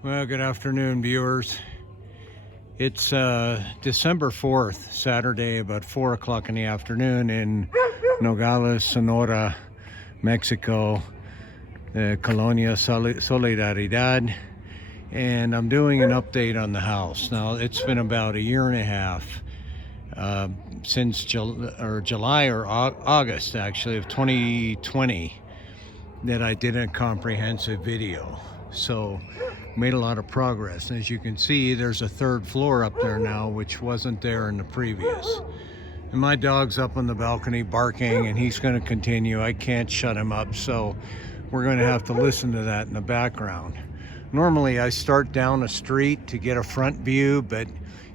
Well, good afternoon, viewers. It's December 4th, Saturday, about 4 o'clock in the afternoon in Nogales, Sonora, Mexico, the Colonia Solidaridad. And I'm doing an update on the house. Now, it's been about a year and a half since July or August, actually, of 2020 that I did a comprehensive video. So made a lot of progress. As you can see, there's a third floor up there now, which wasn't there in the previous. And my dog's up on the balcony barking, and he's going to continue. I can't shut him up, so we're going to have to listen to that in the background. Normally I start down a street to get a front view, but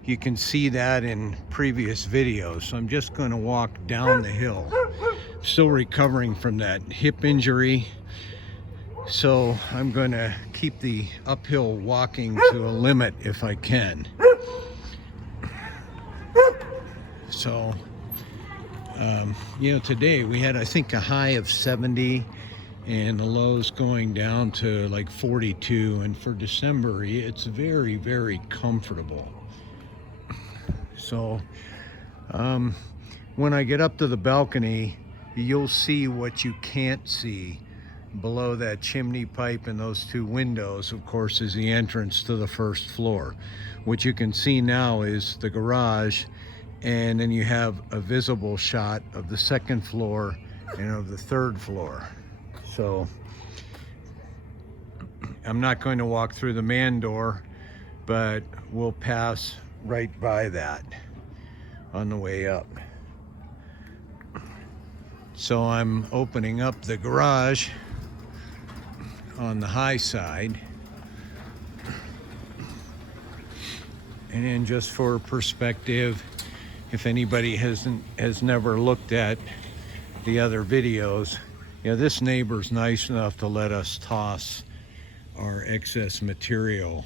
you can see that in previous videos. So I'm just going to walk down the hill. Still recovering from that hip injury, so I'm going to keep the uphill walking to a limit if I can. So today we had, I think, a high of 70 and the lows going down to like 42, and for December it's very, very comfortable. So when I get up to the balcony, you'll see what you can't see. Below that chimney pipe and those two windows, of course, is the entrance to the first floor. What you can see now is the garage, and then you have a visible shot of the second floor and of the third floor. So I'm not going to walk through the man door, but we'll pass right by that on the way up. So I'm opening up the garage on the high side, and just for perspective, if anybody has never looked at the other videos, this neighbor's nice enough to let us toss our excess material,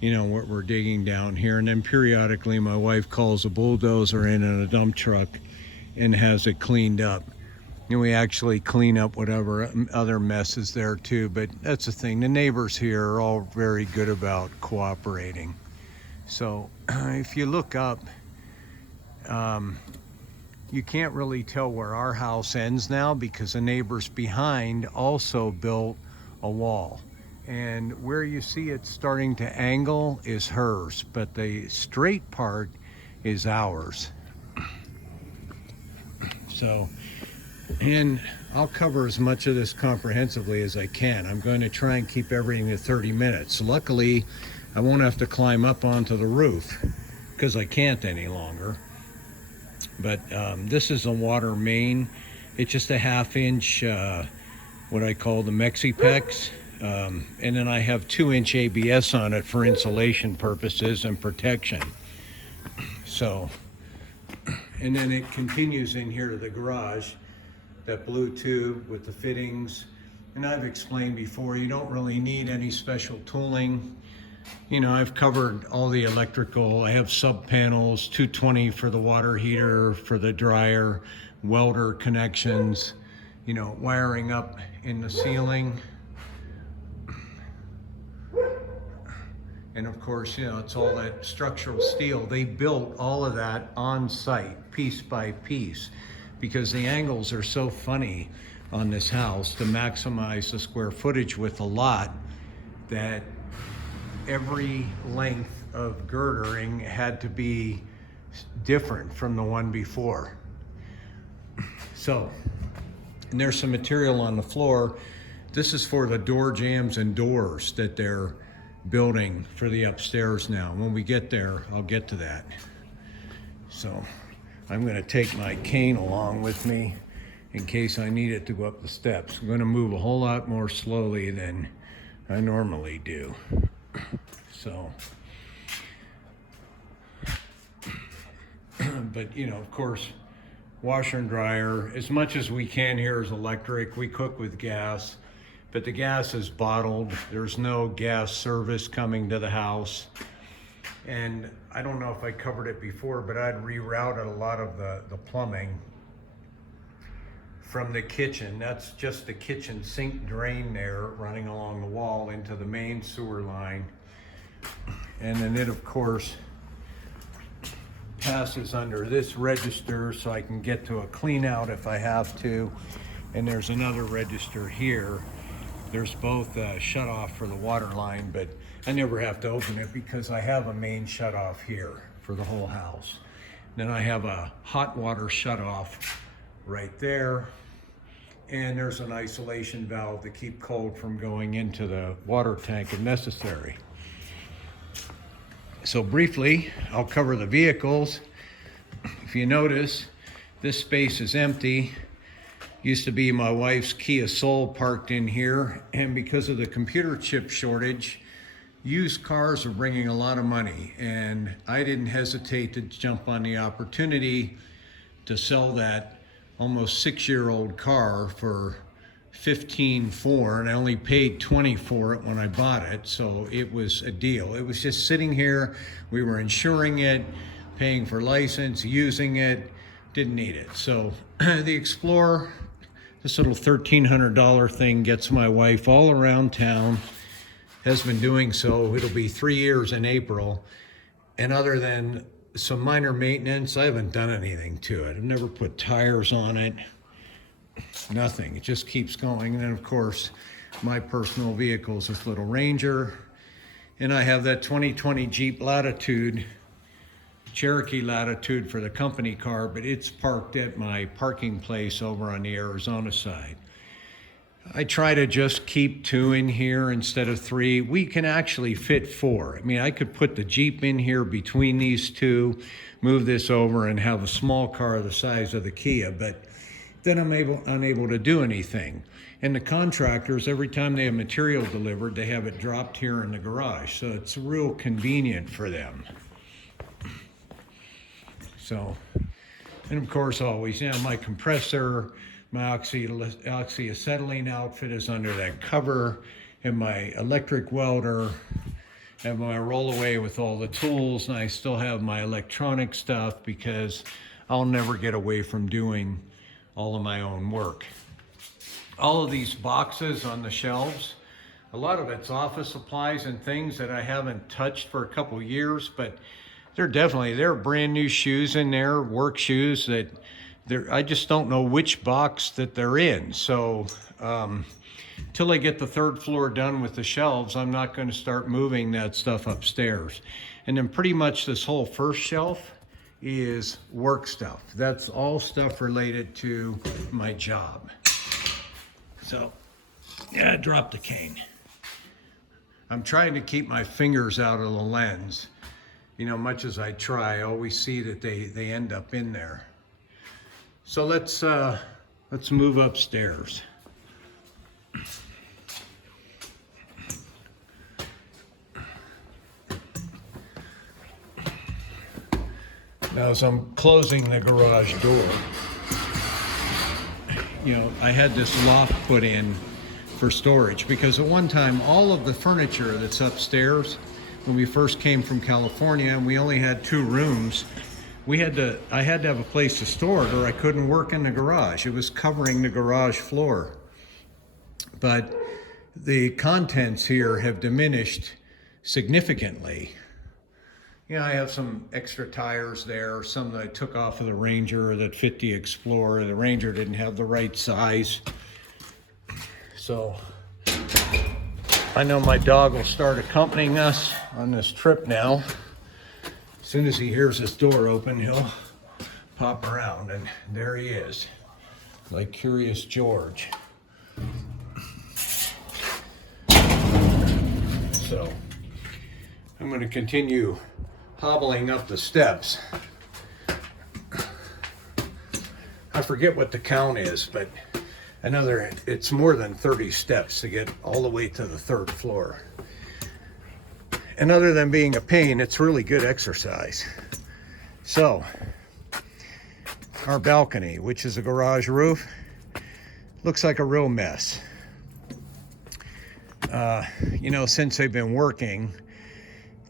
what we're digging down here, and then periodically my wife calls a bulldozer in and a dump truck and has it cleaned up. And we actually clean up whatever other mess is there too, but that's the thing. The neighbors here are all very good about cooperating. So if you look up, you can't really tell where our house ends now because the neighbors behind also built a wall. And where you see it starting to angle is hers, but the straight part is ours. So, and I'll cover as much of this comprehensively as I can. I'm going to try and keep everything to 30 minutes. Luckily, I won't have to climb up onto the roof because I can't any longer. But this is a water main. It's just a 1/2 inch, what I call the Mexipex. And then I have 2-inch ABS on it for insulation purposes and protection. So, and then it continues in here to the garage, that blue tube with the fittings. And I've explained before, you don't really need any special tooling. I've covered all the electrical. I have sub panels, 220 for the water heater, for the dryer, welder connections, wiring up in the ceiling. And of course, it's all that structural steel. They built all of that on site, piece by piece, because the angles are so funny on this house to maximize the square footage with the lot, that every length of girdering had to be different from the one before. So, and there's some material on the floor. This is for the door jambs and doors that they're building for the upstairs now. When we get there, I'll get to that. So I'm going to take my cane along with me in case I need it to go up the steps. I'm going to move a whole lot more slowly than I normally do. So, but of course, washer and dryer, as much as we can here is electric. We cook with gas, but the gas is bottled. There's no gas service coming to the house. And I don't know if I covered it before, but I'd rerouted a lot of the plumbing from the kitchen. That's just the kitchen sink drain there running along the wall into the main sewer line. And then it, of course, passes under this register so I can get to a clean out if I have to. And there's another register here. There's both a shut off for the water line, but I never have to open it because I have a main shut off here for the whole house. Then I have a hot water shut off right there. And there's an isolation valve to keep cold from going into the water tank if necessary. So briefly, I'll cover the vehicles. If you notice, this space is empty. Used to be my wife's Kia Soul parked in here, and because of the computer chip shortage, used cars are bringing a lot of money, and I didn't hesitate to jump on the opportunity to sell that almost 6-year-old car for $15,400, and I only paid $20 for it when I bought it, so it was a deal. It was just sitting here. We were insuring it, paying for license, using it, didn't need it. So the Explorer, this little $1,300 thing, gets my wife all around town, has been doing so. It'll be 3 years in April, and other than some minor maintenance, I haven't done anything to it. I've never put tires on it, nothing. It just keeps going. And then, of course, my personal vehicle is this little Ranger, and I have that 2020 Jeep Latitude, Cherokee Latitude for the company car, but it's parked at my parking place over on the Arizona side. I try to just keep 2 in here instead of 3. We can actually fit 4. I mean, I could put the Jeep in here between these 2, move this over, and have a small car the size of the Kia, but then I'm unable to do anything. And the contractors, every time they have material delivered, they have it dropped here in the garage, so it's real convenient for them. So, and of course, always, my compressor, my oxyacetylene outfit is under that cover, and my electric welder, and my rollaway with all the tools, and I still have my electronic stuff because I'll never get away from doing all of my own work. All of these boxes on the shelves, a lot of it's office supplies and things that I haven't touched for a couple years, but they're brand new shoes in there, work shoes that I just don't know which box that they're in. So till I get the 3rd floor done with the shelves, I'm not going to start moving that stuff upstairs. And then pretty much this whole first shelf is work stuff. That's all stuff related to my job. So, yeah, drop the cane. I'm trying to keep my fingers out of the lens. Much as I try, I always see that they end up in there. So let's move upstairs. Now, as I'm closing the garage door, I had this loft put in for storage because at one time, all of the furniture that's upstairs, when we first came from California and we only had 2 rooms, I had to have a place to store it or I couldn't work in the garage. It was covering the garage floor. But the contents here have diminished significantly. I have some extra tires there, some that I took off of the Ranger that fit the Explorer. The Ranger didn't have the right size. So I know my dog will start accompanying us on this trip now. As soon as he hears this door open, he'll pop around, and there he is, like Curious George. So I'm going to continue hobbling up the steps. I forget what the count is, but it's more than 30 steps to get all the way to the 3rd floor. And other than being a pain, it's really good exercise. So, our balcony, which is a garage roof, looks like a real mess. Since they've been working,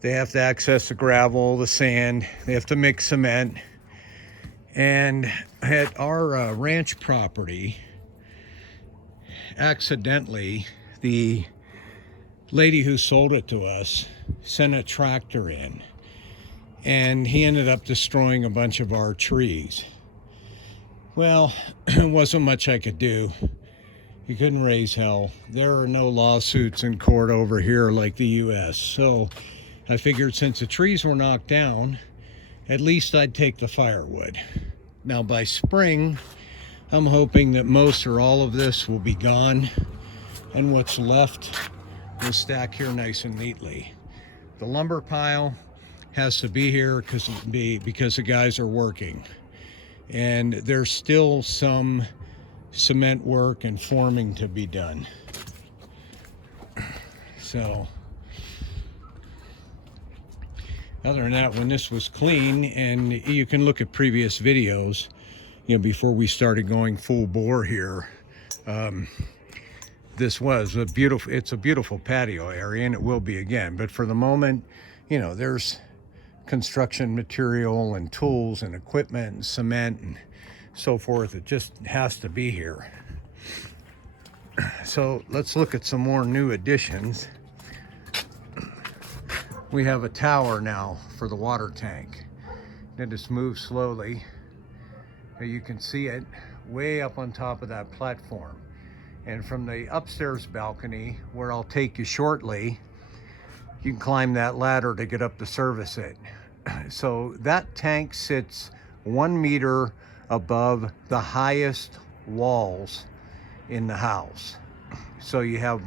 they have to access the gravel, the sand, they have to mix cement. And at our ranch property, accidentally, the lady who sold it to us sent a tractor in, and he ended up destroying a bunch of our trees. Well, it wasn't much I could do. You couldn't raise hell. There are no lawsuits in court over here like the US. So I figured since the trees were knocked down, at least I'd take the firewood. Now by spring, I'm hoping that most or all of this will be gone, and what's left will stack here nice and neatly. The lumber pile has to be here because the guys are working. And there's still some cement work and forming to be done. So other than that, when this was clean, and you can look at previous videos, you know, before we started going full bore here, this was a beautiful patio area, and it will be again. But for the moment, you know, there's construction material and tools and equipment and cement and so forth. It just has to be here. So let's look at some more new additions. We have a tower now for the water tank. It just moves slowly. You can see it way up on top of that platform. And from the upstairs balcony, where I'll take you shortly, you can climb that ladder to get up to service it. So that tank sits 1 meter above the highest walls in the house. So you have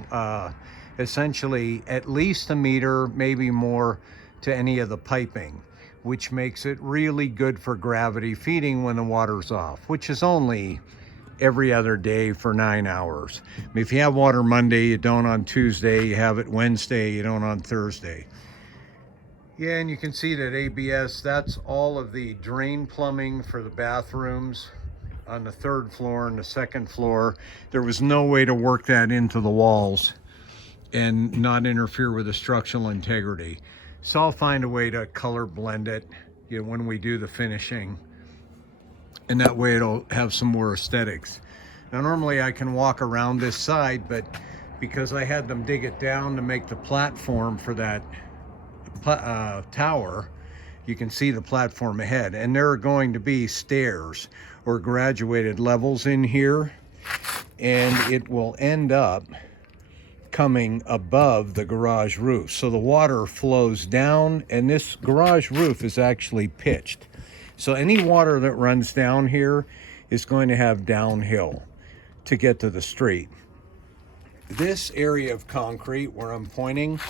essentially at least 1 meter, maybe more, to any of the piping, which makes it really good for gravity feeding when the water's off, which is only every other day for 9 hours. I mean, if you have water Monday, you don't on Tuesday. You have it Wednesday, you don't on Thursday. Yeah, and you can see that ABS, that's all of the drain plumbing for the bathrooms on the 3rd floor and the 2nd floor. There was no way to work that into the walls and not interfere with the structural integrity. So I'll find a way to color blend it, you know, when we do the finishing. And that way it'll have some more aesthetics. Now normally I can walk around this side, but because I had them dig it down to make the platform for that tower, you can see the platform ahead, and there are going to be stairs or graduated levels in here, and it will end up coming above the garage roof. So the water flows down, and this garage roof is actually pitched. So any water that runs down here is going to have downhill to get to the street. This area of concrete where I'm pointing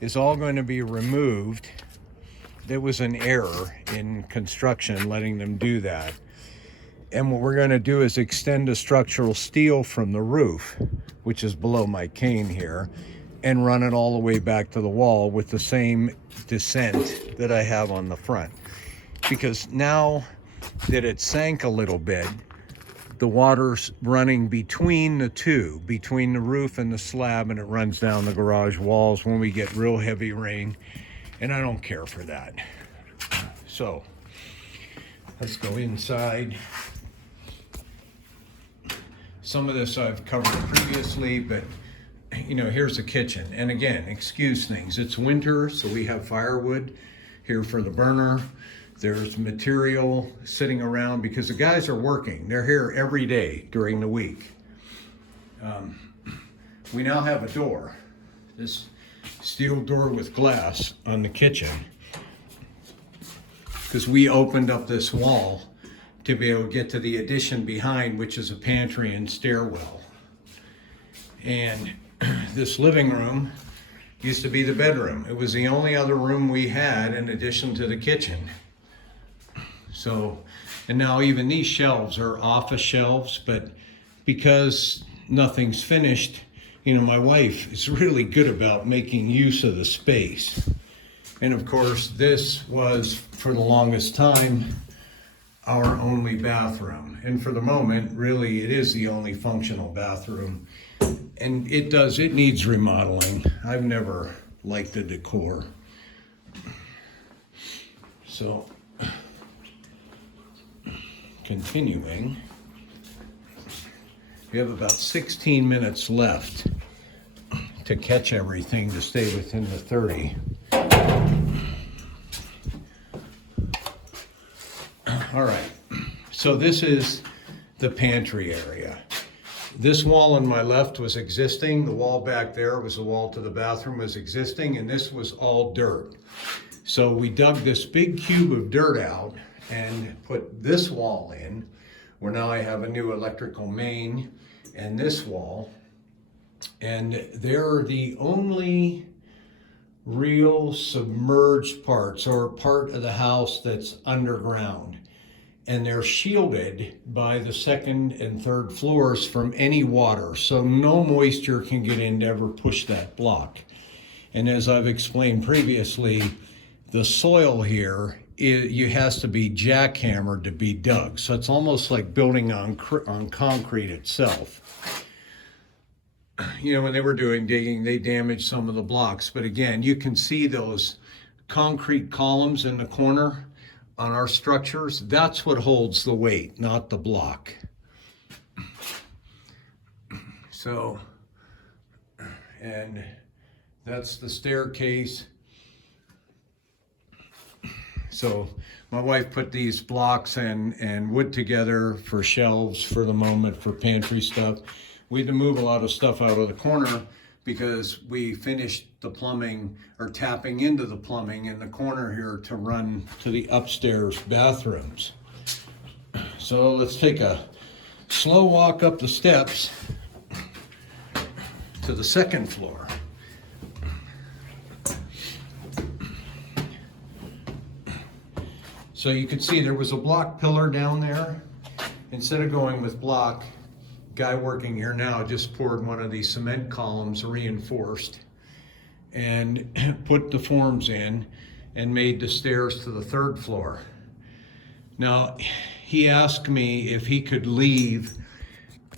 is all going to be removed. There was an error in construction letting them do that. And what we're going to do is extend the structural steel from the roof, which is below my cane here, and run it all the way back to the wall with the same descent that I have on the front. Because now that it sank a little bit, the water's running between the two, between the roof and the slab, and it runs down the garage walls when we get real heavy rain, and I don't care for that. So let's go inside. Some of this I've covered previously, but you know, here's the kitchen. And again, excuse things. It's winter, so we have firewood here for the burner. There's material sitting around because the guys are working. They're here every day during the week. We now have a door, this steel door with glass on the kitchen, because we opened up this wall to be able to get to the addition behind, which is a pantry and stairwell. And this living room used to be the bedroom. It was the only other room we had in addition to the kitchen. So, and now even these shelves are office shelves, but because nothing's finished, you know, my wife is really good about making use of the space. And of course, this was, for the longest time, our only bathroom. And for the moment, really, it is the only functional bathroom. And it needs remodeling. I've never liked the decor. So, continuing, We have about 16 minutes left to catch everything to stay within the 30. All right, so this is the pantry area. This wall on my left was existing. The wall back there was the wall to the bathroom was existing, and this was all dirt. So we dug this big cube of dirt out and put this wall in, where now I have a new electrical main and this wall. And they're the only real submerged parts, or part of the house that's underground. And they're shielded by the second and third floors from any water, so no moisture can get in to ever push that block. And as I've explained previously, the soil here has to be jackhammered to be dug, so it's almost like building on concrete itself. You know, when they were doing digging, they damaged some of the blocks, but again, you can see those concrete columns in the corner on our structures. That's what holds the weight, not the block. So, and that's the staircase. So my wife put these blocks and wood together for shelves for the moment, for pantry stuff. We had to move a lot of stuff out of the corner because we finished the plumbing, or tapping into the plumbing in the corner here to run to the upstairs bathrooms. So let's take a slow walk up the steps to the second floor. So you can see there was a block pillar down there. Instead of going with block, guy working here now just poured one of these cement columns, reinforced, and put the forms in and made the stairs to the third floor. Now, he asked me if he could leave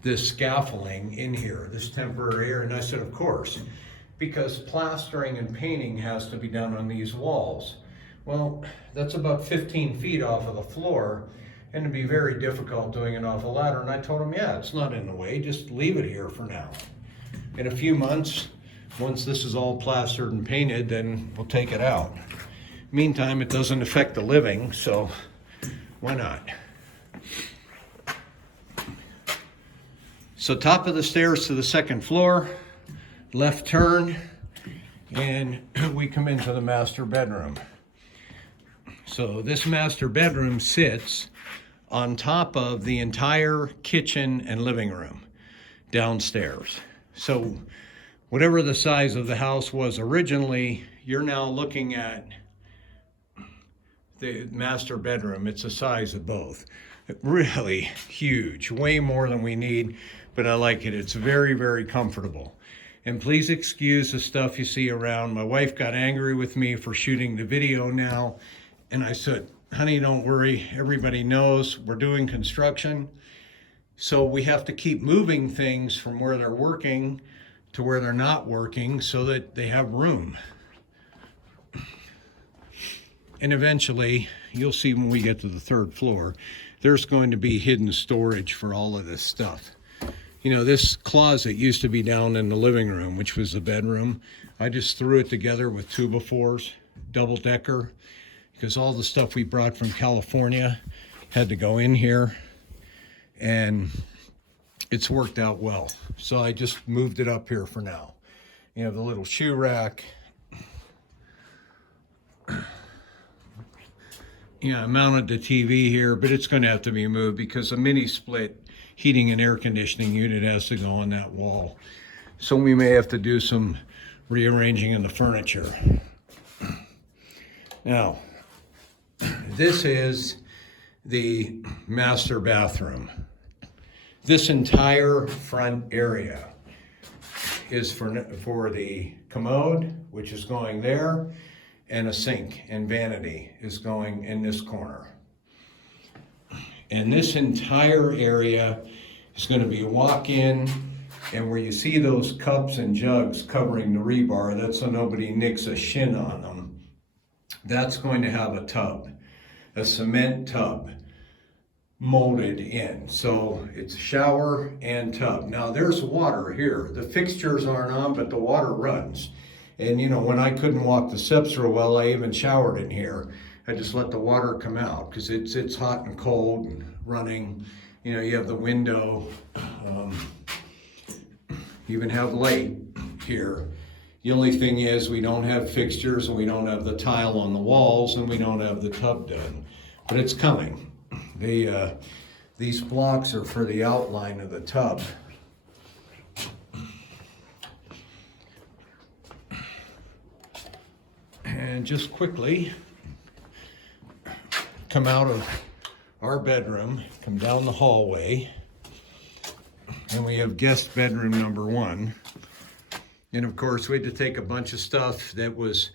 this scaffolding in here, this temporary area, and I said, of course, because plastering and painting has to be done on these walls. Well, that's about 15 feet off of the floor, and it'd be very difficult doing it off a ladder. And I told him, yeah, it's not in the way, just leave it here for now. In a few months, once this is all plastered and painted, then we'll take it out. Meantime, it doesn't affect the living, so why not? So top of the stairs to the second floor, left turn, and we come into the master bedroom. So this master bedroom sits on top of the entire kitchen and living room downstairs. So whatever the size of the house was originally, you're now looking at the master bedroom. It's the size of both. Really huge, way more than we need, but I like it. It's very, very comfortable. And please excuse the stuff you see around. My wife got angry with me for shooting the video now, and I said, honey, don't worry, everybody knows we're doing construction, so we have to keep moving things from where they're working to where they're not working so that they have room. And eventually, you'll see when we get to the third floor, there's going to be hidden storage for all of this stuff. You know, this closet used to be down in the living room, which was the bedroom. I just threw it together with 2x4s, double-decker, because all the stuff we brought from California had to go in here, and it's worked out well. So I just moved it up here for now. You have the little shoe rack. Yeah, I mounted the TV here, but it's going to have to be moved because a mini split heating and air conditioning unit has to go on that wall. So we may have to do some rearranging in the furniture. Now, this is the master bathroom. This entire front area is for the commode, which is going there, and a sink and vanity is going in this corner. And this entire area is going to be walk-in, and where you see those cups and jugs covering the rebar, that's so nobody nicks a shin on them. That's going to have a tub, a cement tub. molded in. So it's shower and tub. Now there's water here. The fixtures aren't on, but the water runs. And you know, when I couldn't walk the steps real well, I even showered in here. I just let the water come out because it's hot and cold and running. You know, you have the window, you even have light here. The only thing is we don't have fixtures and we don't have the tile on the walls and we don't have the tub done, but it's coming. These blocks are for the outline of the tub. And just quickly come out of our bedroom, come down the hallway, and we have guest bedroom number 1. And of course, we had to take a bunch of stuff that was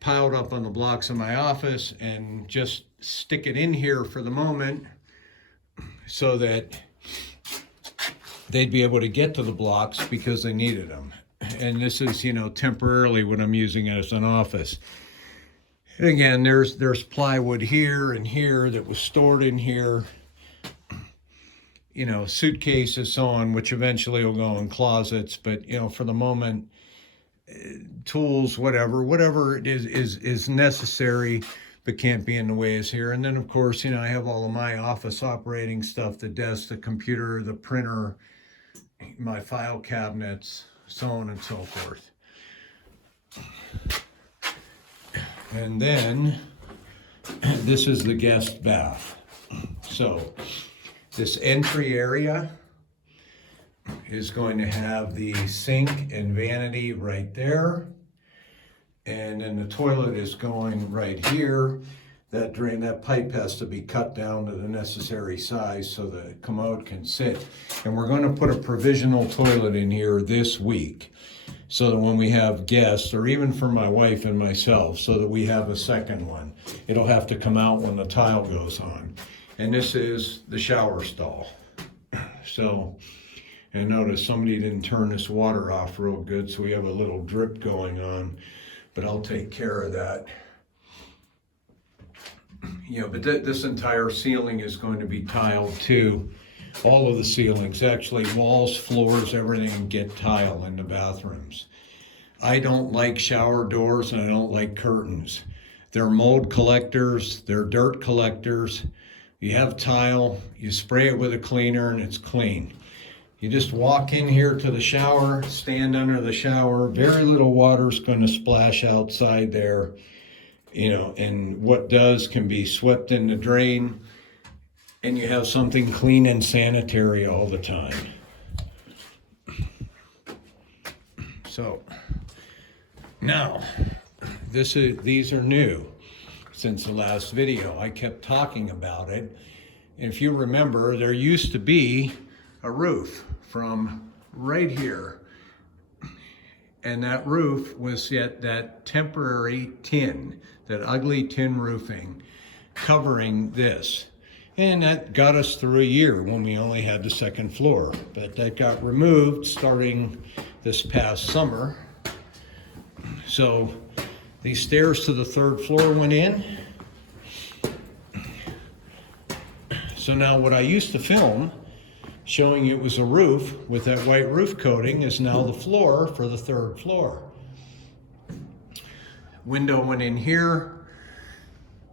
piled up on the blocks in my office and just stick it in here for the moment so that they'd be able to get to the blocks because they needed them. And this is, you know, temporarily what I'm using as an office. And again, there's plywood here and here that was stored in here. You know, suitcases, so on, which eventually will go in closets. But, you know, for the moment, tools, whatever it is necessary, but can't be in the way is here. And then, of course, you know, I have all of my office operating stuff, the desk, the computer, the printer, my file cabinets, so on and so forth. And then this is the guest bath. So this entry area is going to have the sink and vanity right there. And then the toilet is going right here. That drain, that pipe has to be cut down to the necessary size so the commode can sit. And we're going to put a provisional toilet in here this week so that when we have guests, or even for my wife and myself, so that we have a second one. It'll have to come out when the tile goes on. And this is the shower stall. So, and notice somebody didn't turn this water off real good, so we have a little drip going on, but I'll take care of that. You know, but this entire ceiling is going to be tiled too. All of the ceilings, actually walls, floors, everything get tile in the bathrooms. I don't like shower doors and I don't like curtains. They're mold collectors, they're dirt collectors. You have tile, you spray it with a cleaner and it's clean. You just walk in here to the shower, stand under the shower, very little water is going to splash outside there, you know, and what does can be swept in the drain, and you have something clean and sanitary all the time. So now, these are new since the last video. I kept talking about it. And if you remember, there used to be a roof from right here. And that roof was yet that temporary tin, that ugly tin roofing covering this. And that got us through a year when we only had the second floor. But that got removed starting this past summer. So these stairs to the third floor went in. So now what I used to film, showing it was a roof with that white roof coating, is now the floor for the third floor. Window went in here.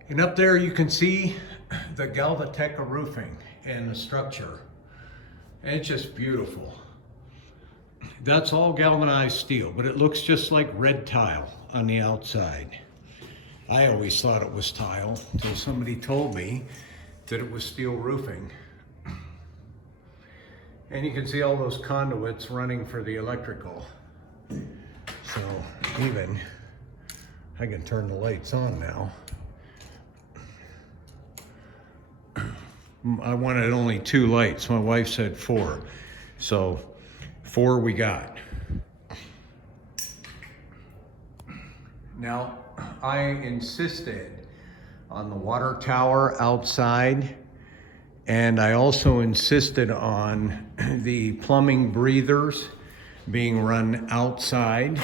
And up there you can see the Galvateca roofing and the structure. And it's just beautiful. That's all galvanized steel, but it looks just like red tile on the outside. I always thought it was tile until somebody told me that it was steel roofing. And you can see all those conduits running for the electrical. So even, I can turn the lights on now. I wanted only 2 lights. My wife said 4. So 4 we got. Now, I insisted on the water tower outside, and I also insisted on the plumbing breathers being run outside.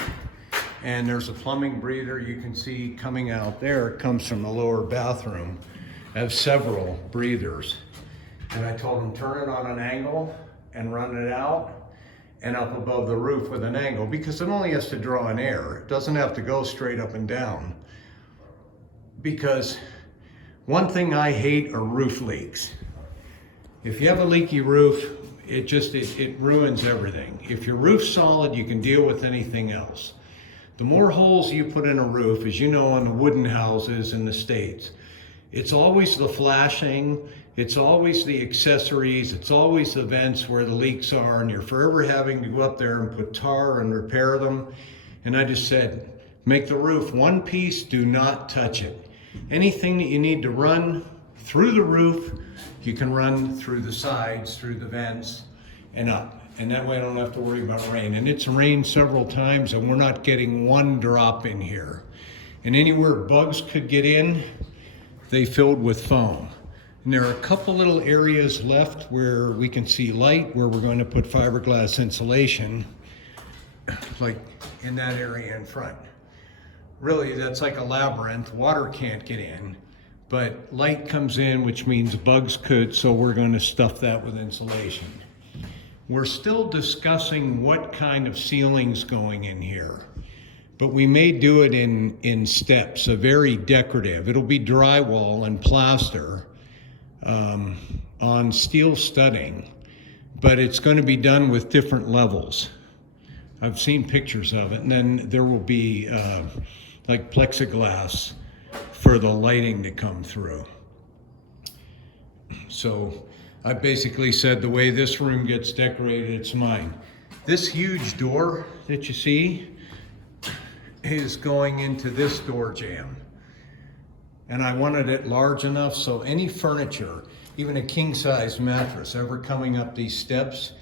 And there's a plumbing breather you can see coming out there. It comes from the lower bathroom. I have several breathers. And I told him, turn it on an angle and run it out and up above the roof with an angle, because it only has to draw in air. It doesn't have to go straight up and down. Because one thing I hate are roof leaks. If you have a leaky roof, it ruins everything. If your roof's solid, you can deal with anything else. The more holes you put in a roof, as you know, on the wooden houses in the States, it's always the flashing, it's always the accessories, it's always the vents where the leaks are, and you're forever having to go up there and put tar and repair them. And I just said, make the roof one piece, do not touch it. Anything that you need to run through the roof, you can run through the sides, through the vents, and up. And that way I don't have to worry about rain. And it's rained several times and we're not getting one drop in here. And anywhere bugs could get in, they filled with foam. And there are a couple little areas left where we can see light, where we're going to put fiberglass insulation, like in that area in front. Really, that's like a labyrinth. Water can't get in, but light comes in, which means bugs could, so we're going to stuff that with insulation. We're still discussing what kind of ceiling's going in here, but we may do it in steps, a very decorative. It'll be drywall and plaster on steel studding, but it's going to be done with different levels. I've seen pictures of it, and then there will be like plexiglass for the lighting to come through. So I basically said, the way this room gets decorated, it's mine. This huge door that you see is going into this door jamb. And I wanted it large enough so any furniture, even a king-size mattress, ever coming up these steps,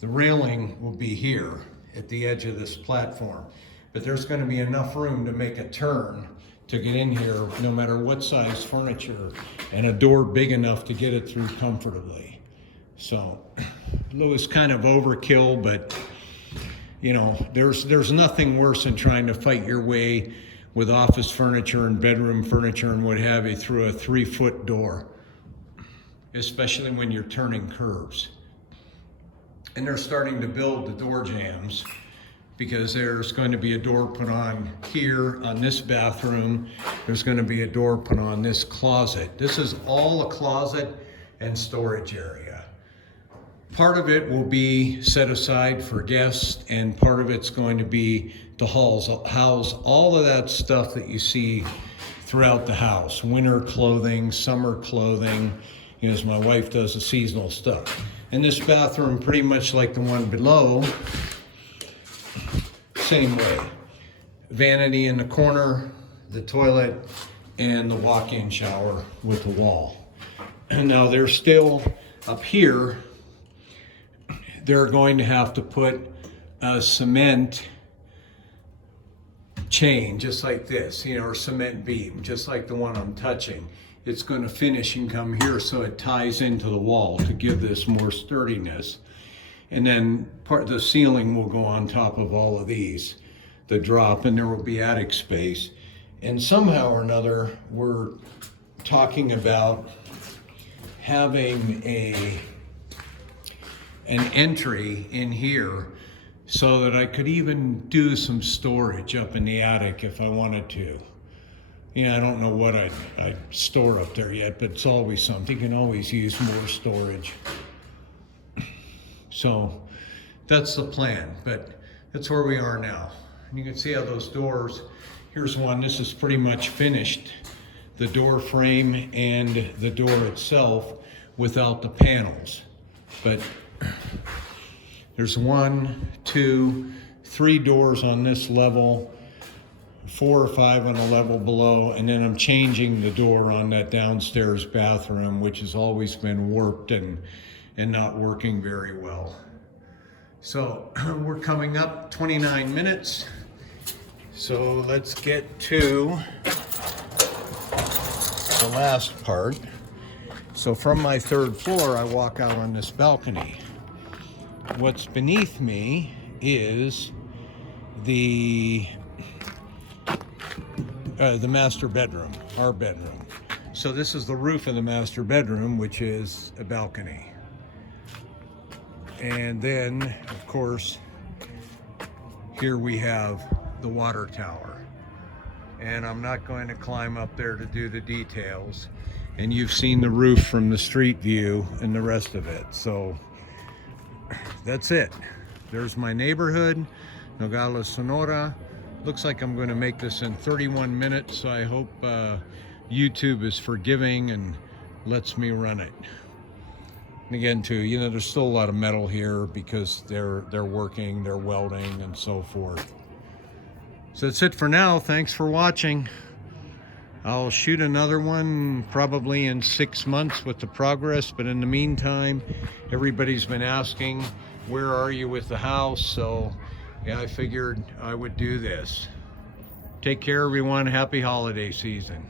the railing will be here at the edge of this platform. But there's going to be enough room to make a turn to get in here, no matter what size furniture, and a door big enough to get it through comfortably. So it was kind of overkill, but you know, there's nothing worse than trying to fight your way with office furniture and bedroom furniture and what have you through a 3-foot door, especially when you're turning curves. And they're starting to build the door jambs, because there's going to be a door put on here on this bathroom. There's going to be a door put on this closet. This is all a closet and storage area. Part of it will be set aside for guests, and part of it's going to be to house all of that stuff that you see throughout the house. Winter clothing, summer clothing, you know, as my wife does the seasonal stuff. And this bathroom, pretty much like the one below, same way. Vanity in the corner, the toilet, and the walk-in shower with the wall. And now they're still up here. They're going to have to put a cement chain, just like this, you know, or cement beam, just like the one I'm touching. It's going to finish and come here so it ties into the wall to give this more sturdiness. And then part of the ceiling will go on top of all of these, the drop, and there will be attic space. And somehow or another, we're talking about having an entry in here so that I could even do some storage up in the attic if I wanted to. You know, I don't know what I'd store up there yet, but it's always something. You can always use more storage. So that's the plan, but that's where we are now. And you can see how those doors, here's one, this is pretty much finished. The door frame and the door itself without the panels. But there's 1, 2, 3 doors on this level, 4 or 5 on a level below, and then I'm changing the door on that downstairs bathroom, which has always been warped and not working very well. So we're coming up 29 minutes. So let's get to the last part. So from my 3rd floor, I walk out on this balcony. What's beneath me is the master bedroom, our bedroom. So this is the roof of the master bedroom, which is a balcony. And then, of course, here we have the water tower. And I'm not going to climb up there to do the details. And you've seen the roof from the street view and the rest of it. So that's it. There's my neighborhood, Nogales, Sonora. Looks like I'm going to make this in 31 minutes, so I hope YouTube is forgiving and lets me run it. And again, too, you know, there's still a lot of metal here because they're working, they're welding, and so forth. So that's it for now. Thanks for watching. I'll shoot another one probably in 6 months with the progress, but in the meantime, everybody's been asking, where are you with the house? So yeah, I figured I would do this. Take care, everyone. Happy holiday season.